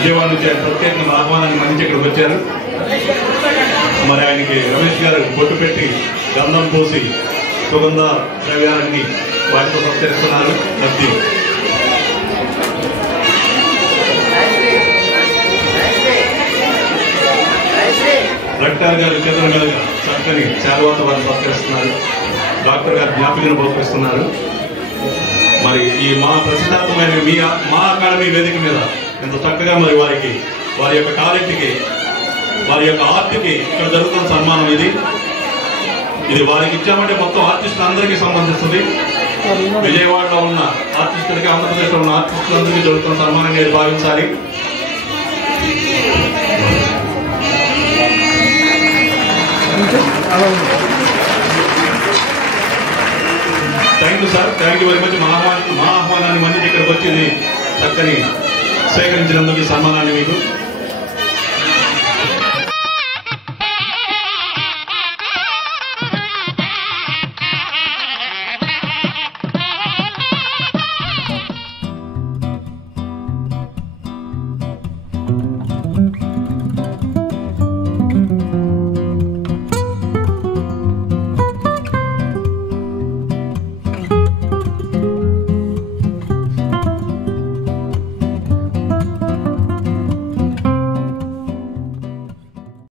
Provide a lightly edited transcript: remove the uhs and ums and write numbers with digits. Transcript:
విజయవాడ నుంచి ఆయన ప్రత్యేకంగా ఆహ్వానాన్ని మన్నించి ఇక్కడికి వచ్చారు. మరి ఆయనకి రమేష్ గారు బొట్టు పెట్టి గంధం పోసి సుగంధ ద్రవ్యాలన్నీ వాటితో సత్కరిస్తున్నారు. లబ్ధి డాక్టర్ గారు చేతుల మీదుగా చక్కని శాలువాతో వారిని సత్కరిస్తున్నారు. డాక్టర్ గారు జ్ఞాపికను బహుకరిస్తున్నారు. మరి ఈ మా ప్రతిష్టాత్మకమైన మా అకాడమీ వేదిక మీద ఎంత చక్కగా మరి వారికి వారి యొక్క టాలెంట్కి వారి యొక్క ఆర్ట్కి ఇక్కడ జరుగుతున్న సన్మానం ఇది వారికి ఇచ్చామంటే మొత్తం ఆర్టిస్టులు అందరికీ సంబంధిస్తుంది. విజయవాడలో ఉన్న ఆర్టిస్టులకి ఆంధ్రప్రదేశ్లో ఉన్న ఆర్టిస్టులందరికీ జరుగుతున్న సన్మానం అనేది భావించాలి. Thank you sir, thank you very much. మా ఆహ్వానాన్ని మన్నించి ఇక్కడికి వచ్చింది చక్కని సేకరించినందుకు ఈ సన్మానాన్ని మీకు